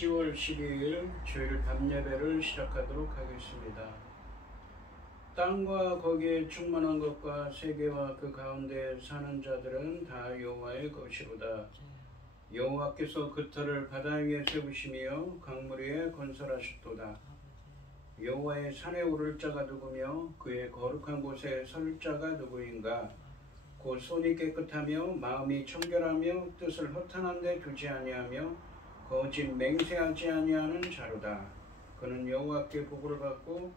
10월 12일 주일 밤예배를 시작하도록 하겠습니다. 땅과 거기에 충만한 것과 세계와 그 가운데 사는 자들은 다 여호와의 것이로다. 여호와께서 그 터를 바다 위에 세우시며 강물 위에 건설하셨도다. 여호와의 산에 오를 자가 누구며 그의 거룩한 곳에 설 자가 누구인가? 곧 손이 깨끗하며 마음이 청결하며 뜻을 허탄한 데 두지 아니하며 거짓 맹세하지 아니하는 자로다. 그는 여호와께 복을 받고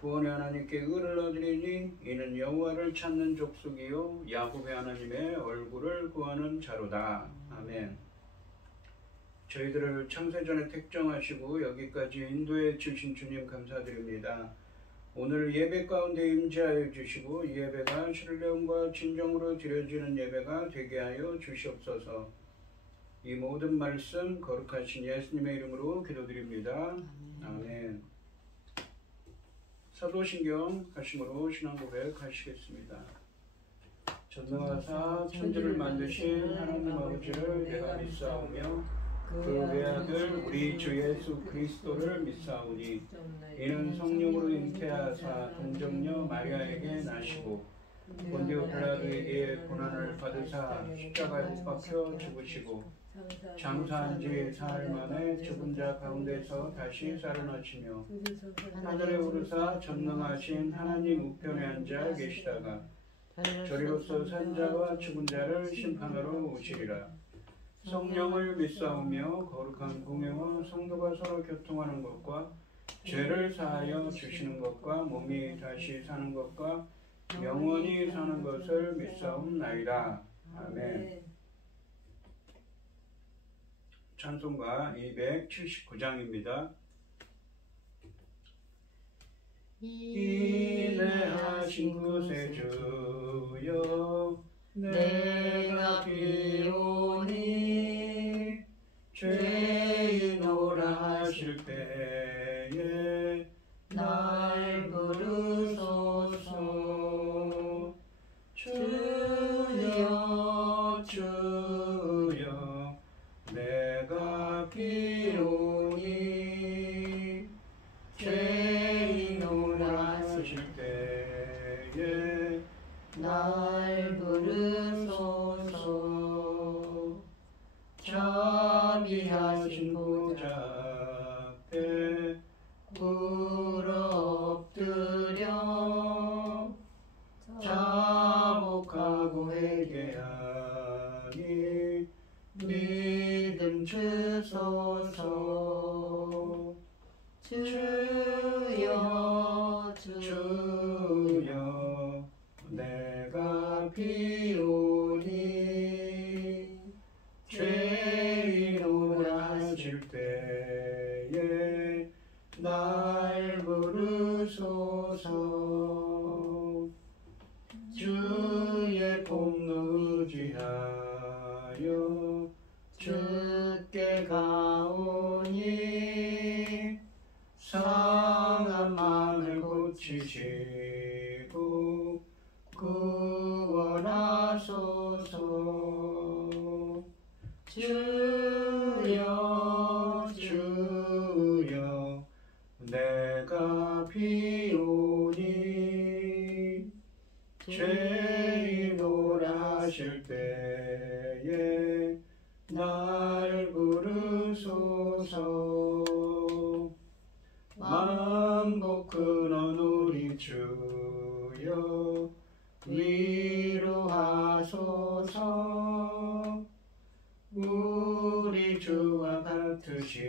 구원의 하나님께 의를 얻으리니 이는 여호와를 찾는 족속이요 야곱의 하나님의 얼굴을 구하는 자로다. 아멘. 저희들을 창세전에 택정하시고 여기까지 인도해 주신 주님 감사드립니다. 오늘 예배 가운데 임재하여 주시고 이 예배가 신뢰함과 진정으로 드려지는 예배가 되게 하여 주시옵소서. 이 모든 말씀 거룩하신 예수님의 이름으로 기도드립니다. 아멘. 사도신경 하심으로 신앙고백 하시겠습니다. 전능하사 천지를 만드신 하나님 아버지를 내가 믿사오며 그 외아들 우리 주 예수 그리스도를 믿사오니 이는 성령으로 잉태하사 동정녀 마리아에게 나시고 본디오 빌라도에게 고난을 받으사 십자가에 못 박혀 죽으시고 장사한 지 사흘 만에 죽은 자 가운데서 다시 살아나시며 하늘에 오르사 전능하신 하나님 우편에 앉아 계시다가 저리로서 산 자와 죽은 자를 심판하러 오시리라. 성령을 믿사오며 거룩한 공예와 성도가 서로 교통하는 것과 죄를 사하여 주시는 것과 몸이 다시 사는 것과 영원히 사는 것을 믿사옵나이다. 아멘. 찬송가 279장입니다. 인내하신 구세주여 내가 비오니 죄인오라 하실 때에 날 부르소서. 주여 주여 내가 비오니 죄인오라 하실 때에 날 부르소서. 자비하신 보좌 앞에 꿇어 엎드려 자복하고 회개하니 믿음 주소서. 주여 주여 내가 비오니 죄인오라 하실 때에 날 부르소서. 주의 공로 의지하여 주께 가오니 상한 마음을 고치시고 구원하소서. 주여 주여 내가 비오니 죄인오라 하실 때에 날 부르소서. 만복 근원 우리 주여 위로하소서. 우리 주와 같으시니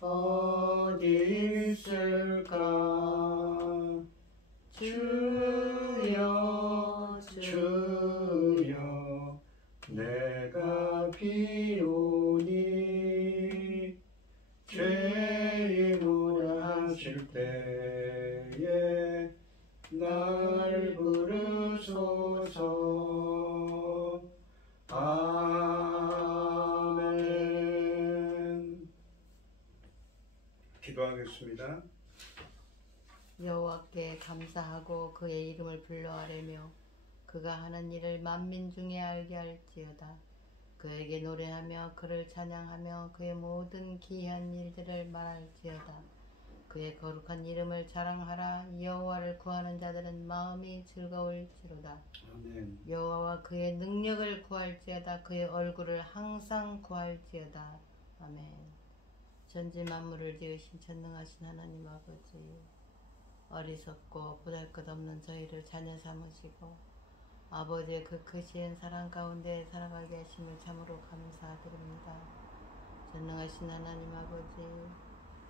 어디 있을까? 주여 주여 내가 비오니 죄인오라 하실 때에 날 부르소서. 아멘. 기도하겠습니다. 여호와께 감사하고 그의 이름을 불러하려며 그가 하는 일을 만민 중에 알게 할지어다. 그에게 노래하며 그를 찬양하며 그의 모든 기이한 일들을 말할지어다. 그의 거룩한 이름을 자랑하라. 여호와를 구하는 자들은 마음이 즐거울지로다. 아멘. 여호와와 그의 능력을 구할지어다. 그의 얼굴을 항상 구할지어다. 아멘. 전지 만물을 지으신 전능하신 하나님 아버지, 어리석고 보잘것없는 저희를 자녀 삼으시고 아버지의 그 크신 사랑 가운데 살아가게 하심을 참으로 감사드립니다. 전능하신 하나님 아버지,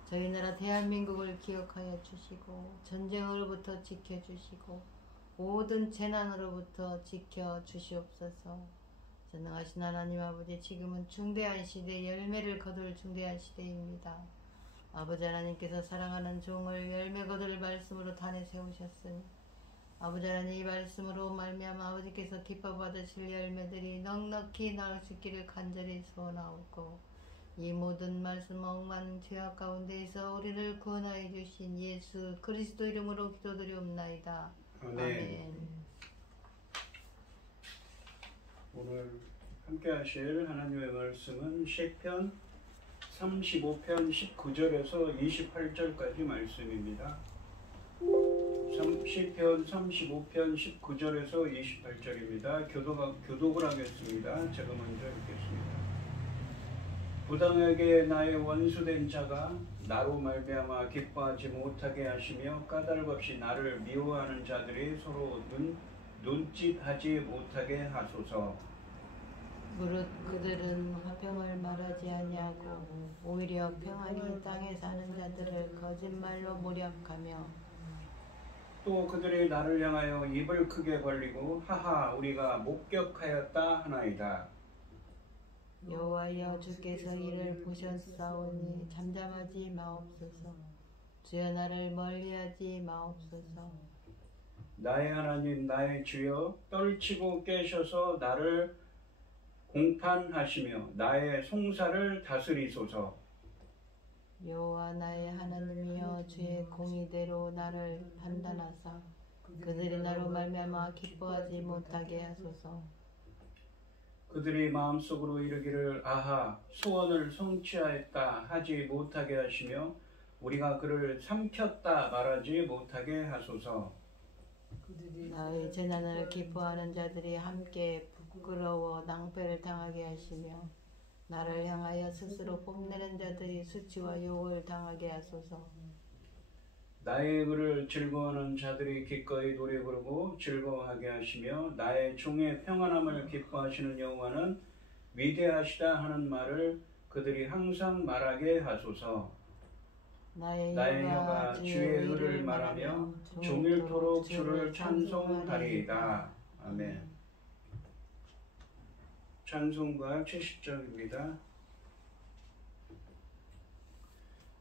저희 나라 대한민국을 기억하여 주시고 전쟁으로부터 지켜주시고 모든 재난으로부터 지켜주시옵소서. 전능하신 하나님 아버지, 지금은 중대한 시대, 열매를 거둘 중대한 시대입니다. 아버지 하나님께서 사랑하는 종을 열매 거둘 말씀으로 단에 세우셨으니 아버지 하나님, 이 말씀으로 말미암아 아버지께서 기뻐 받으실 열매들이 넉넉히 나올 수 있기를 간절히 소원하옵고, 이 모든 말씀 억만 죄악 가운데에서 우리를 구원하여 주신 예수 그리스도 이름으로 기도드리옵나이다. 아멘. 아멘. 오늘 함께 하실 하나님의 말씀은 시편 35편 19절에서 28절까지 말씀입니다. 시편 35편 19절에서 28절입니다. 교독을 하겠습니다. 제가 먼저 읽겠습니다. 부당하게 나의 원수된 자가 나로 말미암아 기뻐하지 못하게 하시며 까닭 없이 나를 미워하는 자들이 서로 눈짓하지 못하게 하소서. 무릇 그들은 화평을 말하지 아니하고 오히려 평안히 땅에 사는 자들을 거짓말로 모략하며 또 그들이 나를 향하여 입을 크게 벌리고 하하 우리가 목격하였다 하나이다. 여호와여, 주께서 이를 보셨사오니 잠잠하지 마옵소서. 주여, 나를 멀리하지 마옵소서. 나의 하나님 나의 주여, 떨치고 깨셔서 나를 공판하시며 나의 송사를 다스리소서. 여호와 나의 하나님이여, 주의 공의대로 나를 판단하사 그들이 나로 말미암아 기뻐하지 못하게 하소서. 그들이 마음속으로 이르기를 아하 소원을 성취하였다 하지 못하게 하시며 우리가 그를 삼켰다 말하지 못하게 하소서. 나의 재난을 기뻐하는 자들이 함께 부끄러워 낭패를 당하게 하시며 나를 향하여 스스로 뽐내는 자들이 수치와 욕을 당하게 하소서. 나의 의를 즐거워하는 자들이 기꺼이 노래 부르고 즐거워하게 하시며 나의 종의 평안함을 기뻐하시는 여호와는 위대하시다 하는 말을 그들이 항상 말하게 하소서. 나의 혀가 주의 의를 말하며 종일토록 주를 찬송하리이다. 아멘. 찬송가 70장입니다.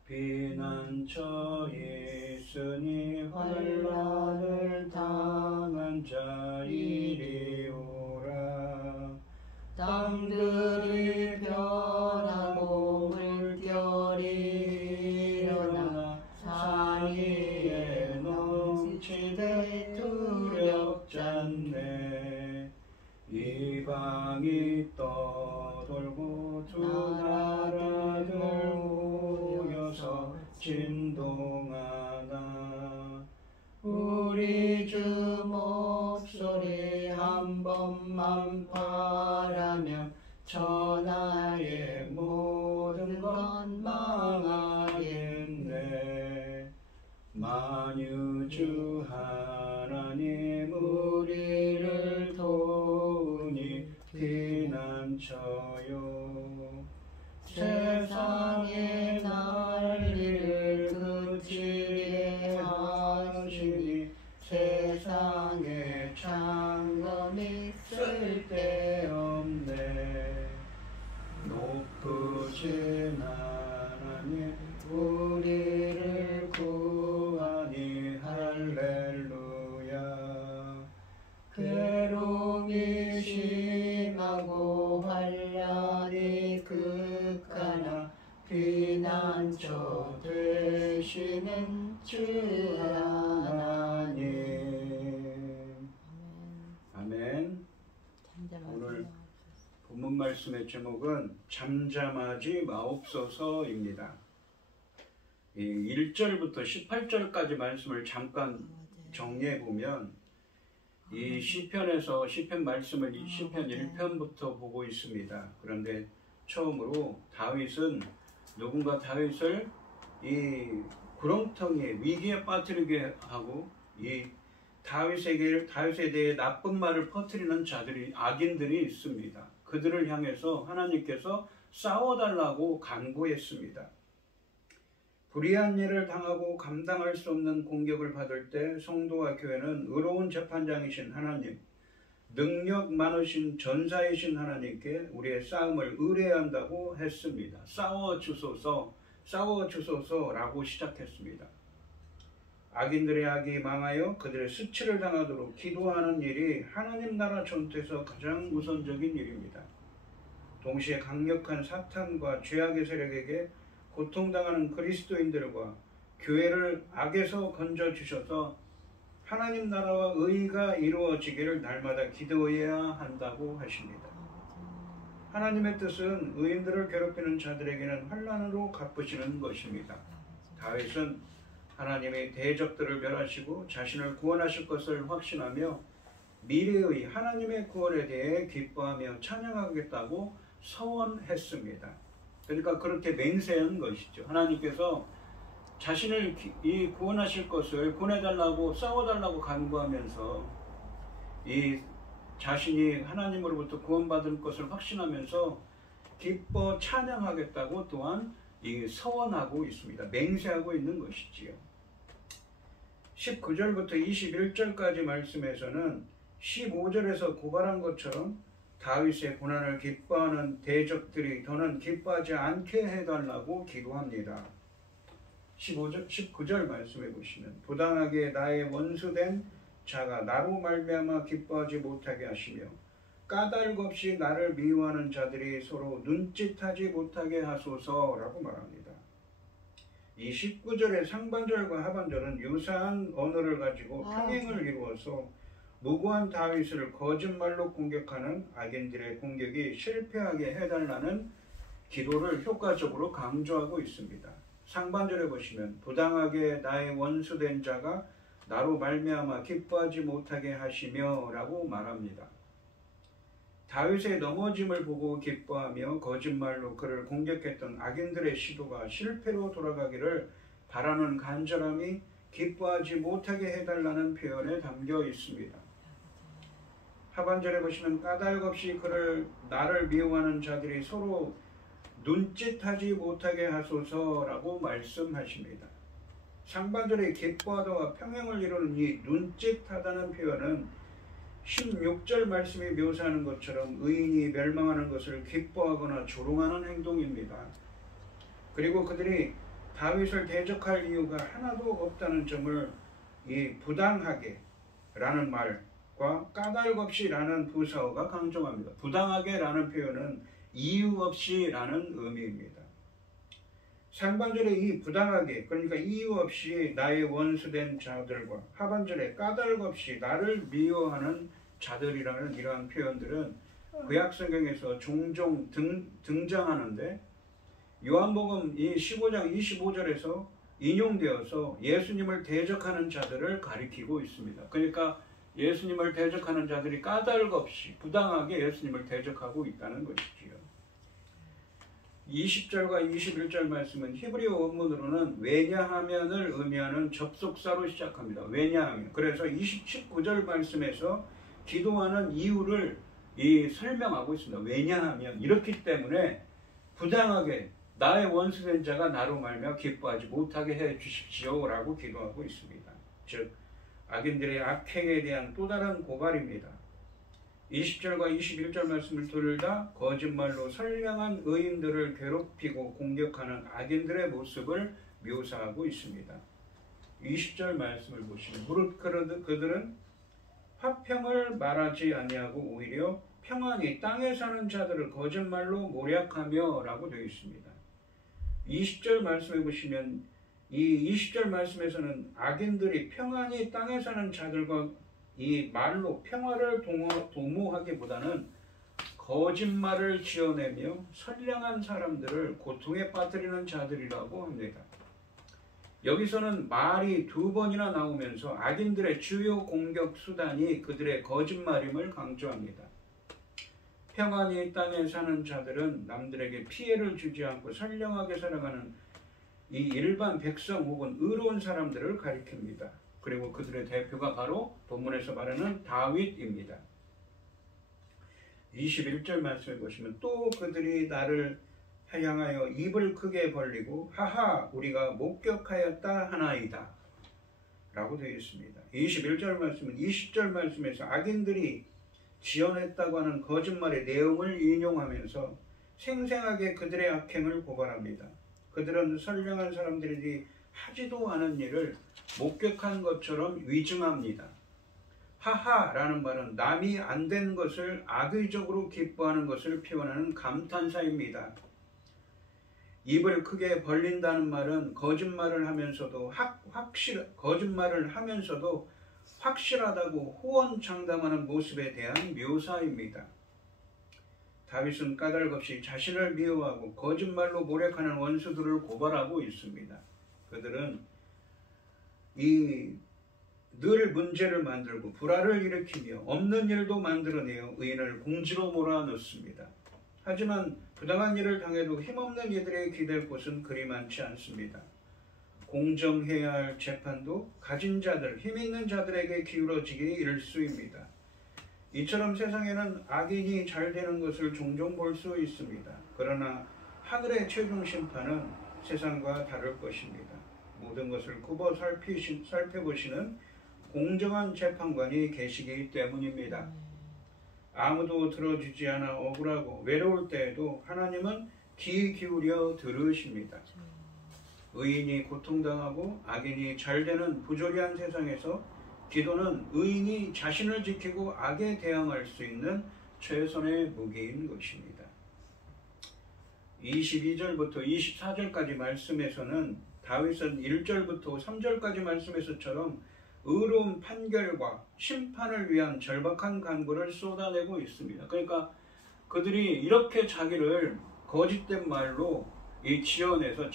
비난처에 있으니 환난을 당한 자 이리 오라. 땅들이 변하고 물결이 일어나 산 위에 넘치되 두렵잖네. 이방이 떠돌고 두 나라들 모여서 진동하나. 우리 주 목소리 한 번만 바라면 천하의 모든 건 망하겠네. 만유주 하나님 우리를 도우니 피난처요. 세상의 난리를 그치게 하시니 세상에 창검이 쓸데없네. 높으신 하나님 우리를 구하니 할렐루야. 괴로움이 심하고 환난이 극하나 피난처 되시는 주 하나님. 아멘. 오늘 본문 말씀의 제목은 잠잠하지 마옵소서입니다. 1절부터 18절까지 말씀을 잠깐 정리해 보면 이 시편에서 시편 말씀을 시편 1편부터 보고 있습니다. 그런데 처음으로 다윗은 누군가 다윗을 이 구렁텅이에 위기에 빠뜨리게 하고 이 다윗에 대해 나쁜 말을 퍼뜨리는 자들이 악인들이 있습니다. 그들을 향해서 하나님께서 싸워달라고 간구했습니다. 불의한 일을 당하고 감당할 수 없는 공격을 받을 때 성도와 교회는 의로운 재판장이신 하나님, 능력 많으신 전사이신 하나님께 우리의 싸움을 의뢰해야 한다고 했습니다. 싸워주소서라고 시작했습니다. 악인들의 악이 망하여 그들의 수치를 당하도록 기도하는 일이 하나님 나라 전투에서 가장 우선적인 일입니다. 동시에 강력한 사탄과 죄악의 세력에게 고통당하는 그리스도인들과 교회를 악에서 건져주셔서 하나님 나라와 의가 이루어지기를 날마다 기도해야 한다고 하십니다. 하나님의 뜻은 의인들을 괴롭히는 자들에게는 환난으로 갚으시는 것입니다. 다윗은 하나님의 대적들을 멸하시고 자신을 구원하실 것을 확신하며 미래의 하나님의 구원에 대해 기뻐하며 찬양하겠다고 서원했습니다. 그러니까 그렇게 맹세한 것이죠. 하나님께서 자신을 구원하실 것을 구원해달라고 싸워달라고 간구하면서 이 자신이 하나님으로부터 구원받은 것을 확신하면서 기뻐 찬양하겠다고 또한 이 서원하고 있습니다. 맹세하고 있는 것이지요. 19절부터 21절까지 말씀에서는 15절에서 고발한 것처럼 다윗의 고난을 기뻐하는 대적들이 더는 기뻐하지 않게 해달라고 기도합니다. 19절 말씀해 보시면 부당하게 나의 원수된 자가 나로 말미암아 기뻐하지 못하게 하시며 까닭 없이 나를 미워하는 자들이 서로 눈짓하지 못하게 하소서라고 말합니다. 이 19절의 상반절과 하반절은 유사한 언어를 가지고 평행을 이루어서 무고한 다윗을 거짓말로 공격하는 악인들의 공격이 실패하게 해달라는 기도를 효과적으로 강조하고 있습니다. 상반절에 보시면 부당하게 나의 원수된 자가 나로 말미암아 기뻐하지 못하게 하시며 라고 말합니다. 다윗의 넘어짐을 보고 기뻐하며 거짓말로 그를 공격했던 악인들의 시도가 실패로 돌아가기를 바라는 간절함이 기뻐하지 못하게 해달라는 표현에 담겨 있습니다. 하반절에 보시면 까닭 없이 나를 미워하는 자들이 서로 눈짓하지 못하게 하소서라고 말씀하십니다. 상반절에 기뻐하다와 평행을 이루는 이 눈짓하다는 표현은 16절 말씀이 묘사하는 것처럼 의인이 멸망하는 것을 기뻐하거나 조롱하는 행동입니다. 그리고 그들이 다윗을 대적할 이유가 하나도 없다는 점을 이 부당하게 라는 말과 까닭 없이 라는 부사어가 강조합니다. 부당하게 라는 표현은 이유 없이 라는 의미입니다. 상반절에 이 부당하게, 그러니까 이유 없이 나의 원수된 자들과 하반절에 까닭 없이 나를 미워하는 자들이라는 이러한 표현들은 구약 성경에서 종종 등장하는데 요한복음 이 15장 25절에서 인용되어서 예수님을 대적하는 자들을 가리키고 있습니다. 그러니까 예수님을 대적하는 자들이 까닭 없이 부당하게 예수님을 대적하고 있다는 것이지요. 20절과 21절 말씀은 히브리어 원문으로는 왜냐하면을 의미하는 접속사로 시작합니다. 왜냐하면. 그래서 19절 말씀에서 기도하는 이유를 설명하고 있습니다. 왜냐하면 이렇기 때문에 부당하게 나의 원수된 자가 나로 말미암아 기뻐하지 못하게 해 주십시오 라고 기도하고 있습니다. 즉 악인들의 악행에 대한 또 다른 고발입니다. 20절과 21절 말씀을 둘 다 거짓말로 선량한 의인들을 괴롭히고 공격하는 악인들의 모습을 묘사하고 있습니다. 20절 말씀을 보시면 무릇 그들은 화평을 말하지 아니하고 오히려 평안히 땅에 사는 자들을 거짓말로 모략하며 라고 되어 있습니다. 20절 말씀해 보시면 이 20절 말씀에서는 악인들이 평안히 땅에 사는 자들과 이 말로 평화를 도모하기보다는 거짓말을 지어내며 선량한 사람들을 고통에 빠뜨리는 자들이라고 합니다. 여기서는 말이 2번이나 나오면서 악인들의 주요 공격 수단이 그들의 거짓말임을 강조합니다. 평안히 땅에 사는 자들은 남들에게 피해를 주지 않고 선량하게 살아가는 이 일반 백성 혹은 의로운 사람들을 가리킵니다. 그리고 그들의 대표가 바로 본문에서 말하는 다윗입니다. 21절 말씀해 보시면 또 그들이 나를 향하여 입을 크게 벌리고 하하 우리가 목격하였다 하나이다 라고 되어 있습니다. 21절 말씀은 20절 말씀에서 악인들이 지어냈다고 하는 거짓말의 내용을 인용하면서 생생하게 그들의 악행을 고발합니다. 그들은 선량한 사람들이 하지도 않은 일을 목격한 것처럼 위증합니다. 하하라는 말은 남이 안 된 것을 악의적으로 기뻐하는 것을 표현하는 감탄사입니다. 입을 크게 벌린다는 말은 거짓말을 하면서도 확실하다고 호언장담하는 모습에 대한 묘사입니다. 다윗은 까닭없이 자신을 미워하고 거짓말로 모략하는 원수들을 고발하고 있습니다. 그들은 늘 문제를 만들고 불화를 일으키며 없는 일도 만들어내어 의인을 공지로 몰아넣습니다. 하지만 부당한 일을 당해도 힘없는 이들에게 기댈 곳은 그리 많지 않습니다. 공정해야 할 재판도 가진 자들, 힘 있는 자들에게 기울어지기 일쑤입니다. 이처럼 세상에는 악인이 잘 되는 것을 종종 볼 수 있습니다. 그러나 하늘의 최종 심판은 세상과 다를 것입니다. 모든 것을 굽어 살펴보시는 공정한 재판관이 계시기 때문입니다. 아무도 들어주지 않아 억울하고 외로울 때에도 하나님은 귀 기울여 들으십니다. 의인이 고통당하고 악인이 잘되는 부조리한 세상에서 기도는 의인이 자신을 지키고 악에 대항할 수 있는 최선의 무기인 것입니다. 22절부터 24절까지 말씀에서는 다윗은 1절부터 3절까지 말씀에서처럼 의로운 판결과 심판을 위한 절박한 간구를 쏟아내고 있습니다. 그러니까 그들이 이렇게 자기를 거짓된 말로 지어내서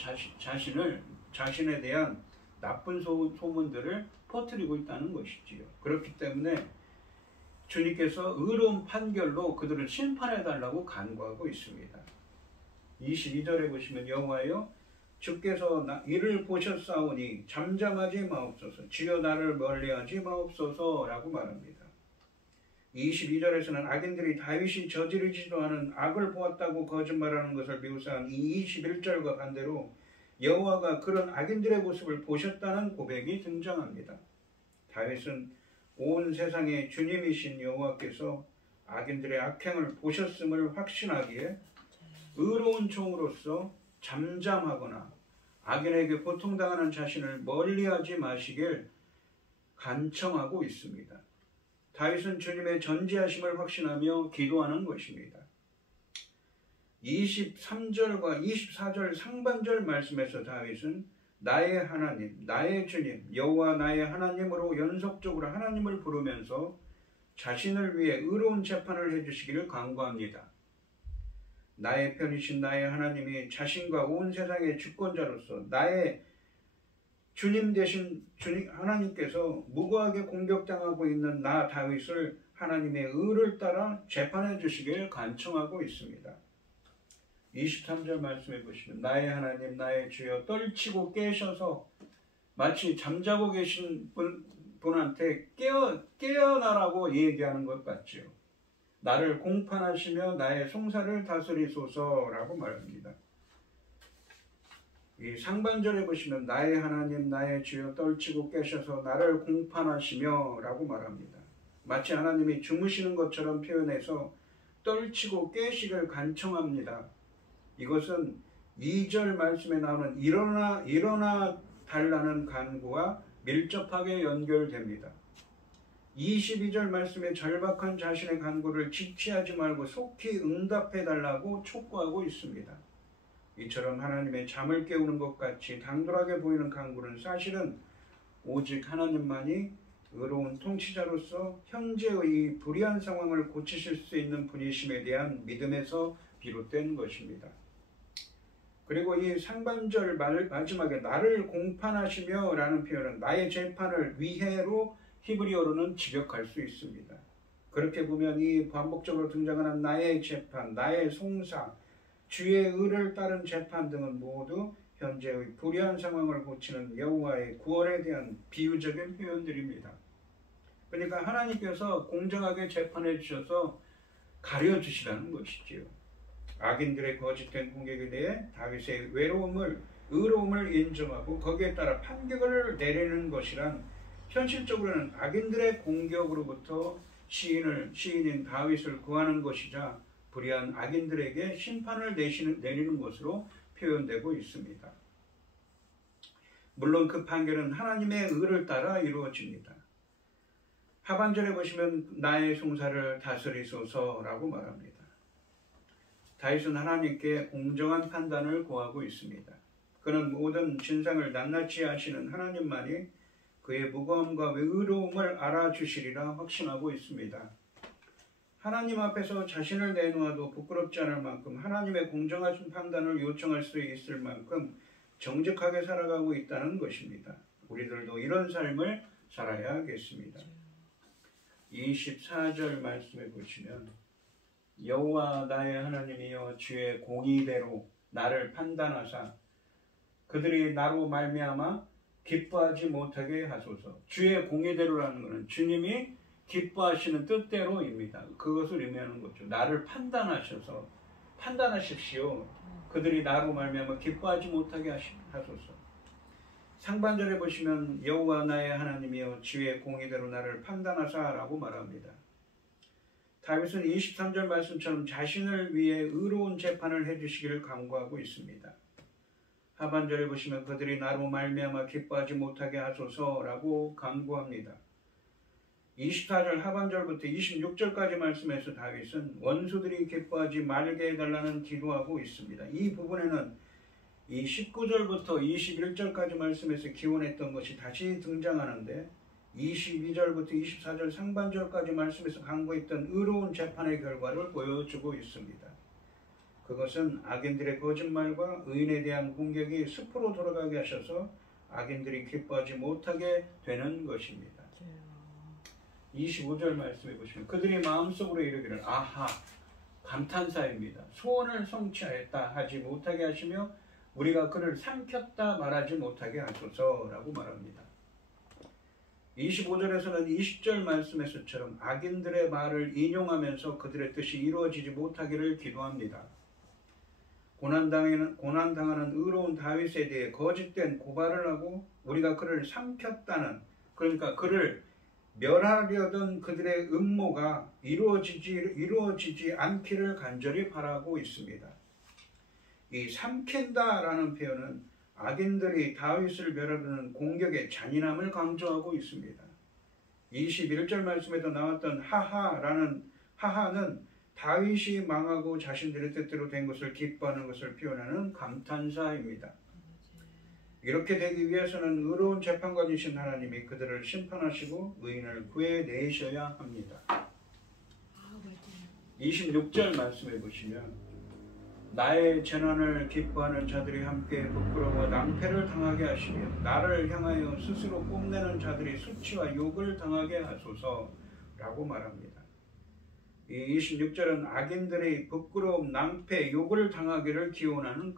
자신에 대한 나쁜 소문들을 퍼뜨리고 있다는 것이지요. 그렇기 때문에 주님께서 의로운 판결로 그들을 심판해달라고 간구하고 있습니다. 22절에 보시면 여호와여 주께서 이를 보셨사오니 잠잠하지 마옵소서 주여 나를 멀리하지 마옵소서라고 말합니다. 22절에서는 악인들이 다윗이 저지르지도 않은 악을 보았다고 거짓말하는 것을 묘사한 이 21절과 반대로 여호와가 그런 악인들의 모습을 보셨다는 고백이 등장합니다. 다윗은 온 세상의 주님이신 여호와께서 악인들의 악행을 보셨음을 확신하기에 의로운 종으로서 잠잠하거나 악인에게 고통당하는 자신을 멀리하지 마시길 간청하고 있습니다. 다윗은 주님의 전지하심을 확신하며 기도하는 것입니다. 23절과 24절 상반절 말씀에서 다윗은 나의 하나님, 나의 주님, 여호와 나의 하나님으로 연속적으로 하나님을 부르면서 자신을 위해 의로운 재판을 해주시기를 간구합니다. 나의 편이신 나의 하나님이 자신과 온 세상의 주권자로서 나의 주님 되신 주님 하나님께서 무고하게 공격당하고 있는 나 다윗을 하나님의 의를 따라 재판해 주시길 간청하고 있습니다. 23절 말씀해 보시면 나의 하나님 나의 주여 떨치고 깨셔서 마치 잠자고 계신 분한테 깨어나라고 얘기하는 것 같죠. 나를 공판하시며 나의 송사를 다스리소서라고 말합니다. 이 상반절에 보시면 나의 하나님 나의 주여 떨치고 깨셔서 나를 공판하시며 라고 말합니다. 마치 하나님이 주무시는 것처럼 표현해서 떨치고 깨시길 간청합니다. 이것은 2절 말씀에 나오는 일어나 달라는 간구와 밀접하게 연결됩니다. 22절 말씀에 절박한 자신의 간구를 지체하지 말고 속히 응답해 달라고 촉구하고 있습니다. 이처럼 하나님의 잠을 깨우는 것 같이 당돌하게 보이는 간구는 사실은 오직 하나님만이 의로운 통치자로서 현재의 불의한 상황을 고치실 수 있는 분이심에 대한 믿음에서 비롯된 것입니다. 그리고 이 상반절 마지막에 나를 공판하시며 라는 표현은 나의 재판을 위해로 히브리어로는 직역할 수 있습니다. 그렇게 보면 이 반복적으로 등장하는 나의 재판, 나의 송사, 주의 의를 따른 재판 등은 모두 현재의 불의한 상황을 고치는 여호와의 구원에 대한 비유적인 표현들입니다. 그러니까 하나님께서 공정하게 재판해 주셔서 가려주시라는 것이지요. 악인들의 거짓된 공격에 대해 다윗의 의로움을 인정하고 거기에 따라 판결을 내리는 것이란 현실적으로는 악인들의 공격으로부터 시인인 다윗을 구하는 것이자 불의한 악인들에게 심판을 내리는 것으로 표현되고 있습니다. 물론 그 판결은 하나님의 의를 따라 이루어집니다. 하반절에 보시면 나의 송사를 다스리소서라고 말합니다. 다윗은 하나님께 공정한 판단을 구하고 있습니다. 그는 모든 진상을 낱낱이 아시는 하나님만이 그의 무거움과 의로움을 알아주시리라 확신하고 있습니다. 하나님 앞에서 자신을 내놓아도 부끄럽지 않을 만큼 하나님의 공정하신 판단을 요청할 수 있을 만큼 정직하게 살아가고 있다는 것입니다. 우리들도 이런 삶을 살아야겠습니다. 24절 말씀해 보시면 여호와 나의 하나님이여 주의 공의대로 나를 판단하사 그들이 나로 말미암아 기뻐하지 못하게 하소서. 주의 공의대로라는 것은 주님이 기뻐하시는 뜻대로입니다. 그것을 의미하는 거죠. 나를 판단하십시오. 그들이 나로 말미암아 기뻐하지 못하게 하소서. 상반절에 보시면 여호와 나의 하나님이여 주의 공의대로 나를 판단하사 라고 말합니다. 다윗은 23절 말씀처럼 자신을 위해 의로운 재판을 해주시기를 간구하고 있습니다. 하반절에 보시면 그들이 나로 말미암아 기뻐하지 못하게 하소서라고 간구합니다. 24절 하반절부터 26절까지 말씀에서 다윗은 원수들이 기뻐하지 말게 해달라는 기도하고 있습니다. 이 부분에는 이 19절부터 21절까지 말씀에서 기원했던 것이 다시 등장하는데 22절부터 24절 상반절까지 말씀에서 간구했던 의로운 재판의 결과를 보여주고 있습니다. 그것은 악인들의 거짓말과 의인에 대한 공격이 숲으로 돌아가게 하셔서 악인들이 기뻐하지 못하게 되는 것입니다. 25절 말씀해 보시면 그들이 마음속으로 이르기를 아하 감탄사입니다. 소원을 성취하였다 하지 못하게 하시며 우리가 그를 삼켰다 말하지 못하게 하소서라고 말합니다. 25절에서는 20절 말씀에서처럼 악인들의 말을 인용하면서 그들의 뜻이 이루어지지 못하기를 기도합니다. 고난당하는 의로운 다윗에 대해 거짓된 고발을 하고 우리가 그를 삼켰다는, 그러니까 그를 멸하려던 그들의 음모가 이루어지지 않기를 간절히 바라고 있습니다. 이 삼킨다라는 표현은 악인들이 다윗을 멸하려는 공격의 잔인함을 강조하고 있습니다. 21절 말씀에도 나왔던 하하는 다윗이 망하고 자신들의 뜻대로 된 것을 기뻐하는 것을 표현하는 감탄사입니다. 이렇게 되기 위해서는 의로운 재판관이신 하나님이 그들을 심판하시고 의인을 구해내셔야 합니다. 26절 말씀해 보시면 나의 재난을 기뻐하는 자들이 함께 부끄러워 낭패를 당하게 하시며 나를 향하여 스스로 뽐내는 자들이 수치와 욕을 당하게 하소서라고 말합니다. 이 26절은 악인들의 부끄러움, 낭패, 욕을 당하기를 기원하는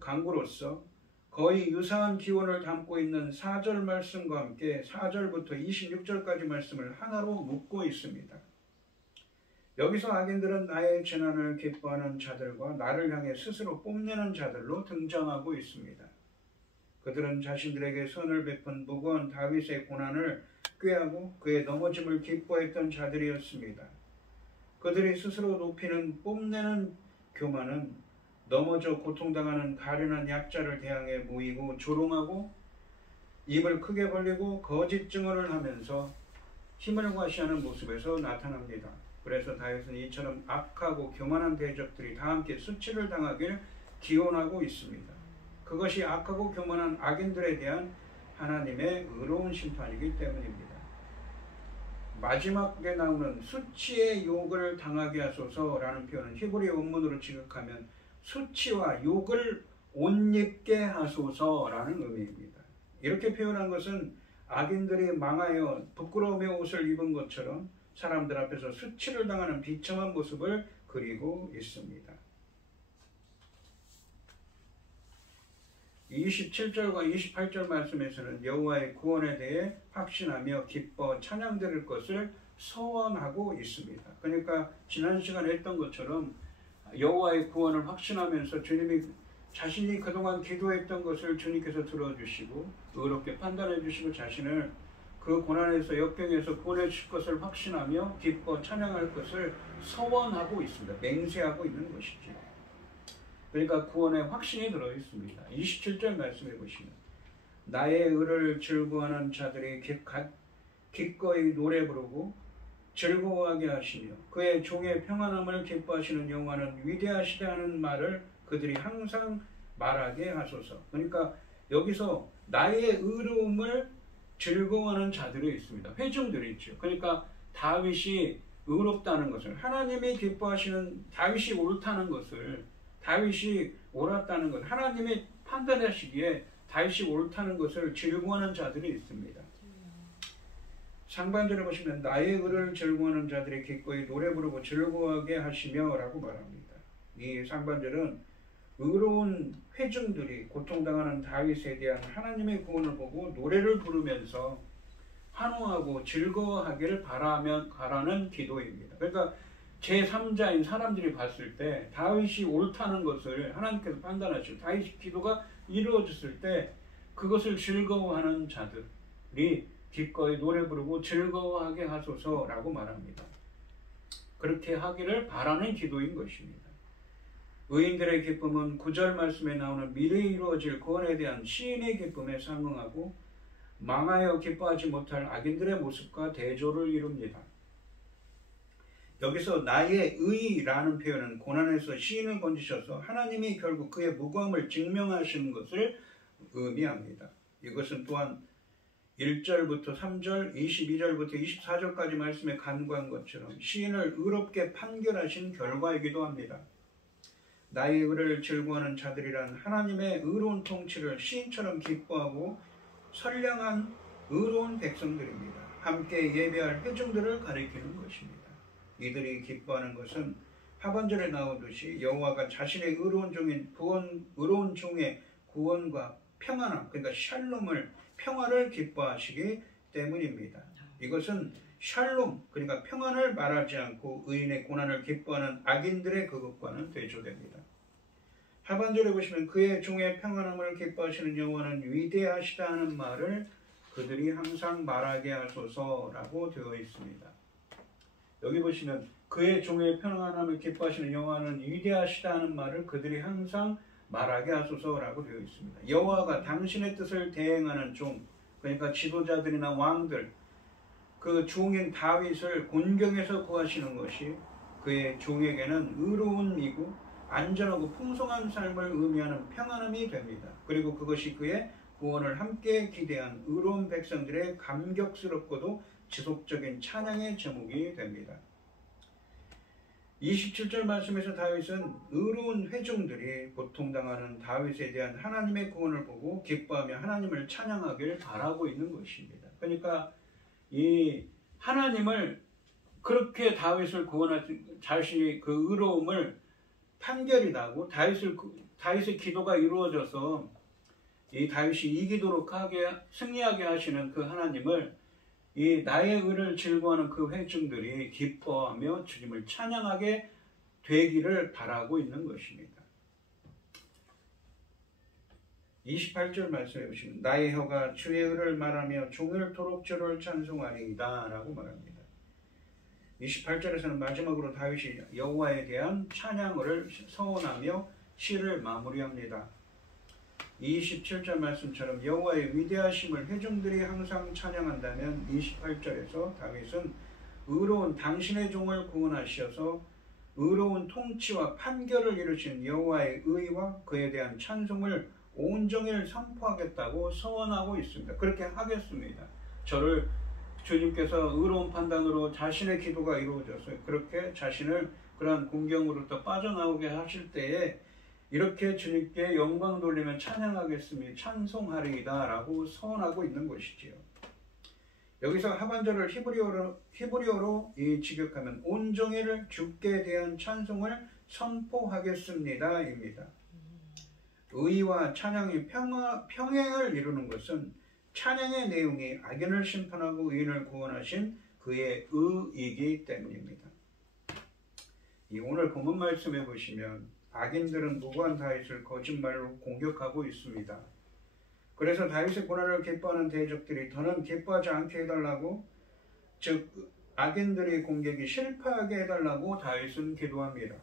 간구로서 거의 유사한 기원을 담고 있는 4절 말씀과 함께 4절부터 26절까지 말씀을 하나로 묶고 있습니다. 여기서 악인들은 나의 재난을 기뻐하는 자들과 나를 향해 스스로 뽐내는 자들로 등장하고 있습니다. 그들은 자신들에게 선을 베푼 무거운 다윗의 고난을 꾀하고 그의 넘어짐을 기뻐했던 자들이었습니다. 그들이 스스로 높이는 뽐내는 교만은 넘어져 고통당하는 가련한 약자를 대항해 모이고 조롱하고 입을 크게 벌리고 거짓 증언을 하면서 힘을 과시하는 모습에서 나타납니다. 그래서 다윗은 이처럼 악하고 교만한 대적들이 다 함께 수치를 당하길 기원하고 있습니다. 그것이 악하고 교만한 악인들에 대한 하나님의 의로운 심판이기 때문입니다. 마지막에 나오는 수치의 욕을 당하게 하소서라는 표현은 히브리 원문으로 지극하면 수치와 욕을 옷 입게 하소서라는 의미입니다. 이렇게 표현한 것은 악인들이 망하여 부끄러움의 옷을 입은 것처럼 사람들 앞에서 수치를 당하는 비참한 모습을 그리고 있습니다. 27절과 28절 말씀에서는 여호와의 구원에 대해 확신하며 기뻐 찬양드릴 것을 소원하고 있습니다. 그러니까 지난 시간에 했던 것처럼 여호와의 구원을 확신하면서 주님이 자신이 그동안 기도했던 것을 주님께서 들어주시고 의롭게 판단해 주시고 자신을 그 고난에서 역경에서 구원해 주실 것을 확신하며 기뻐 찬양할 것을 소원하고 있습니다. 맹세하고 있는 것이죠. 그러니까 구원의 확신이 들어있습니다. 27절 말씀해 보시면 나의 의를 즐거워하는 자들이 기꺼이 노래 부르고 즐거워하게 하시며 그의 종의 평안함을 기뻐하시는 여호와는 위대하시다 하는 말을 그들이 항상 말하게 하소서. 그러니까 여기서 나의 의로움을 즐거워하는 자들이 있습니다. 회중들이 있죠. 그러니까 다윗이 의롭다는 것을, 하나님이 기뻐하시는, 다윗이 옳다는 것을, 다윗이 옳았다는 것, 하나님이 판단하시기에 다윗이 옳다는 것을 즐거워하는 자들이 있습니다. 상반절에 보시면 나의 의를 즐거워하는 자들이 기꺼이 노래 부르고 즐거워하게 하시며 라고 말합니다. 이 상반절은 의로운 회중들이 고통당하는 다윗에 대한 하나님의 구원을 보고 노래를 부르면서 환호하고 즐거워하기를 바라는 기도입니다. 그러니까 제3자인 사람들이 봤을 때 다윗이 옳다는 것을 하나님께서 판단하시고 다윗의 기도가 이루어졌을 때 그것을 즐거워하는 자들이 기꺼이 노래 부르고 즐거워하게 하소서라고 말합니다. 그렇게 하기를 바라는 기도인 것입니다. 의인들의 기쁨은 9절 말씀에 나오는 미래에 이루어질 구원에 대한 시인의 기쁨에 상응하고 망하여 기뻐하지 못할 악인들의 모습과 대조를 이룹니다. 여기서 나의 의라는 표현은 고난에서 시인을 건지셔서 하나님이 결국 그의 무고함을 증명하시는 것을 의미합니다. 이것은 또한 1절부터 3절, 22절부터 24절까지 말씀에 간구한 것처럼 시인을 의롭게 판결하신 결과이기도 합니다. 나의 의를 즐거워하는 자들이란 하나님의 의로운 통치를 시인처럼 기뻐하고 선량한 의로운 백성들입니다. 함께 예배할 회중들을 가리키는 것입니다. 이들이 기뻐하는 것은 하반절에 나오듯이 여호와가 자신의 의로운 종의 구원과 평안함, 그러니까 샬롬을, 평화를 기뻐하시기 때문입니다. 이것은 샬롬, 그러니까 평안을 말하지 않고 의인의 고난을 기뻐하는 악인들의 그것과는 대조됩니다. 하반절에 보시면 그의 종의 평안함을 기뻐하시는 여호와는 위대하시다 하는 말을 그들이 항상 말하게 하소서라고 되어 있습니다. 여기 보시면 그의 종의 평안함을 기뻐하시는 여호와는 위대하시다 하는 말을 그들이 항상 말하게 하소서라고 되어 있습니다. 여호와가 당신의 뜻을 대행하는 종, 그러니까 지도자들이나 왕들, 그 종인 다윗을 곤경에서 구하시는 것이 그의 종에게는 의로움이고 안전하고 풍성한 삶을 의미하는 평안함이 됩니다. 그리고 그것이 그의 구원을 함께 기대한 의로운 백성들의 감격스럽고도 지속적인 찬양의 제목이 됩니다. 27절 말씀에서 다윗은 의로운 회중들이 고통당하는 다윗에 대한 하나님의 구원을 보고 기뻐하며 하나님을 찬양하길 바라고 있는 것입니다. 그러니까 이 하나님을 그렇게 다윗을 구원하신 자신이 그 의로움을 판결이 나고 다윗의 기도가 이루어져서 이 다윗이 이기도록 하게 승리하게 하시는 그 하나님을 이 나의 의를 즐거워하는 그 회중들이 기뻐하며 주님을 찬양하게 되기를 바라고 있는 것입니다. 28절 말씀해 보시면 나의 혀가 주의 의를 말하며 종일토록 주를 찬송하리이다 라고 말합니다. 28절에서는 마지막으로 다윗이 여호와에 대한 찬양을 서원하며 시를 마무리합니다. 27절 말씀처럼 여호와의 위대하심을 회중들이 항상 찬양한다면 28절에서 다윗은 의로운 당신의 종을 구원하셔서 의로운 통치와 판결을 이루신 여호와의 의와 그에 대한 찬송을 온종일 선포하겠다고 서원하고 있습니다. 그렇게 하겠습니다. 저를 주님께서 의로운 판단으로 자신의 기도가 이루어져서 그렇게 자신을 그러한 공경으로부터 빠져나오게 하실 때에 이렇게 주님께 영광 돌리며 찬양하겠으니 찬송하리이다 라고 서원하고 있는 것이지요. 여기서 하반절을 히브리어로 직역하면 온종일 주께 대한 찬송을 선포하겠습니다 입니다. 의와 찬양이 평행을 이루는 것은 찬양의 내용이 악인을 심판하고 의인을 구원하신 그의 의이기 때문입니다. 이 오늘 본문 말씀에 보시면 악인들은 무고한 다윗을 거짓말로 공격하고 있습니다. 그래서 다윗의 고난을 기뻐하는 대적들이 더는 기뻐하지 않게 해달라고, 즉 악인들의 공격이 실패하게 해달라고 다윗은 기도합니다.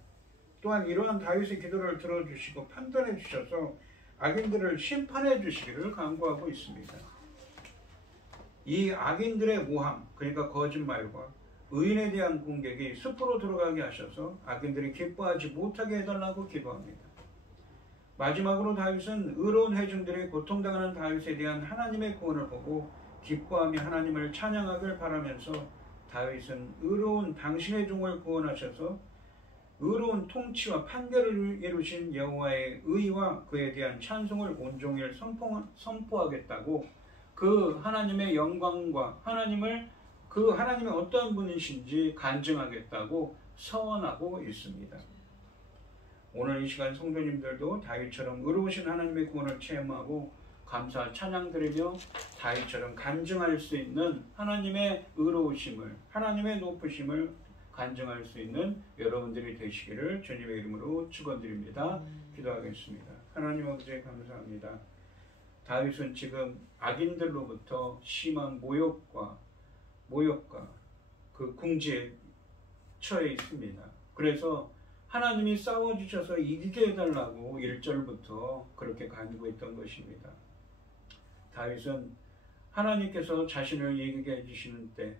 또한 이러한 다윗의 기도를 들어주시고 판단해 주셔서 악인들을 심판해 주시기를 간구하고 있습니다. 이 악인들의 모함, 그러니까 거짓말과 의인에 대한 공격이 숲으로 들어가게 하셔서 악인들이 기뻐하지 못하게 해달라고 기도합니다. 마지막으로 다윗은 의로운 회중들이 고통당하는 다윗에 대한 하나님의 구원을 보고 기뻐하며 하나님을 찬양하길 바라면서 다윗은 의로운 당신의 종을 구원하셔서 의로운 통치와 판결을 이루신 여호와의 의와 그에 대한 찬송을 온종일 선포하겠다고 그 하나님의 영광과 그 하나님의 어떠한 분이신지 간증하겠다고 서원하고 있습니다. 오늘 이 시간 성도님들도 다윗처럼 의로우신 하나님의 구원을 체험하고 감사 찬양 드리며 다윗처럼 간증할 수 있는 하나님의 의로우심을, 하나님의 높으심을 간증할 수 있는 여러분들이 되시기를 주님의 이름으로 축원드립니다. 기도하겠습니다. 하나님 아버지 감사합니다. 다윗은 지금 악인들로부터 심한 모욕과 그 궁지에 처해 있습니다. 그래서 하나님이 싸워주셔서 이기게 해달라고 1절부터 그렇게 간구했던 것입니다. 다윗은 하나님께서 자신을 이기게 해주시는 때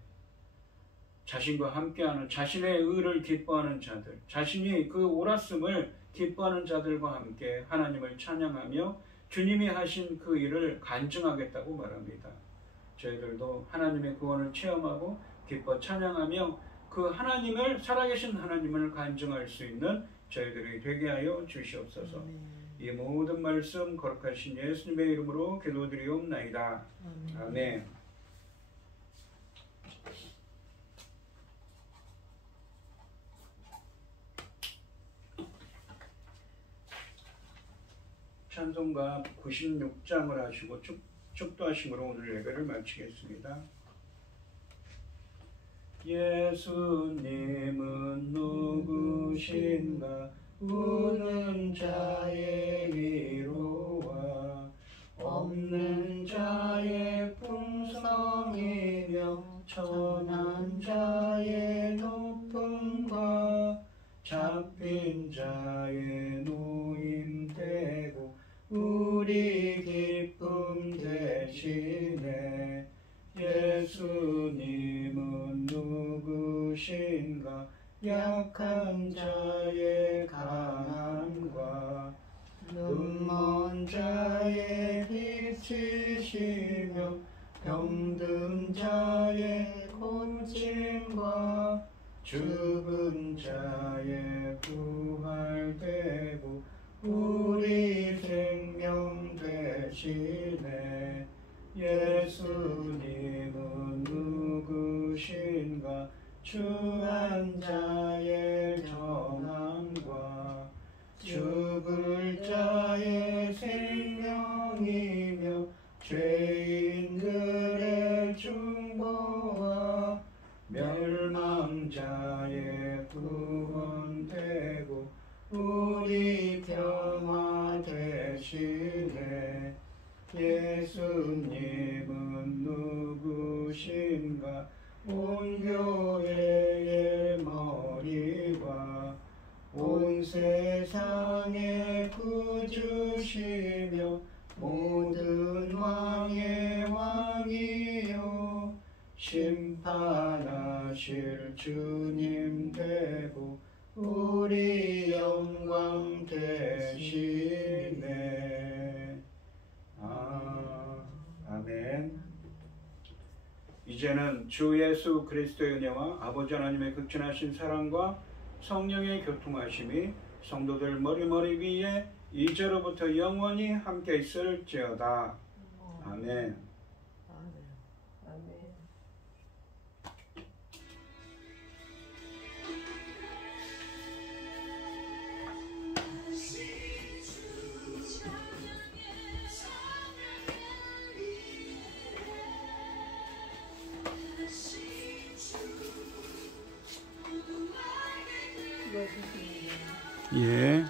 자신과 함께하는 자신의 의를 기뻐하는 자들, 자신이 그 옳았음을 기뻐하는 자들과 함께 하나님을 찬양하며 주님이 하신 그 일을 간증하겠다고 말합니다. 저희들도 하나님의 구원을 체험하고 기뻐 찬양하며 그 하나님을, 살아계신 하나님을 간증할 수 있는 저희들이 되게 하여 주시옵소서. 이 모든 말씀 거룩하신 예수님의 이름으로 기도드리옵나이다. 아멘. 찬송가 96장을 하시고 축도하심으로 오늘 예배를 마치겠습니다. 예수님은 누구신가? 우는 자의 위로와 없는 자의 풍성이며 천한 자의 높음과 잡힌 자의 노임되고 우리 기쁨 되시네. 예수님은 누구신가? 약한 자의 강함과 눈먼 자의 빛이시며 병든 자의 고침과 죽은 자의 부활되고 우리 생명 되시네. 예수님은 누구신가? 추한 자의 정함과 죽을 자의 생명이며 죄인들의 중보와 멸망자의 구원되고 우리 평화 되시네. 예수님은 누구신가? 온 교회의 머리와 온 세상의 구주시며 모든 왕의 왕이요 심판하실 주님 되고 우리 영광 되시네. 이제는 주 예수 그리스도의 은혜와 아버지 하나님의 극진하신 사랑과 성령의 교통하심이 성도들 머리 위에 이제로부터 영원히 함께 있을지어다. 아멘. 예.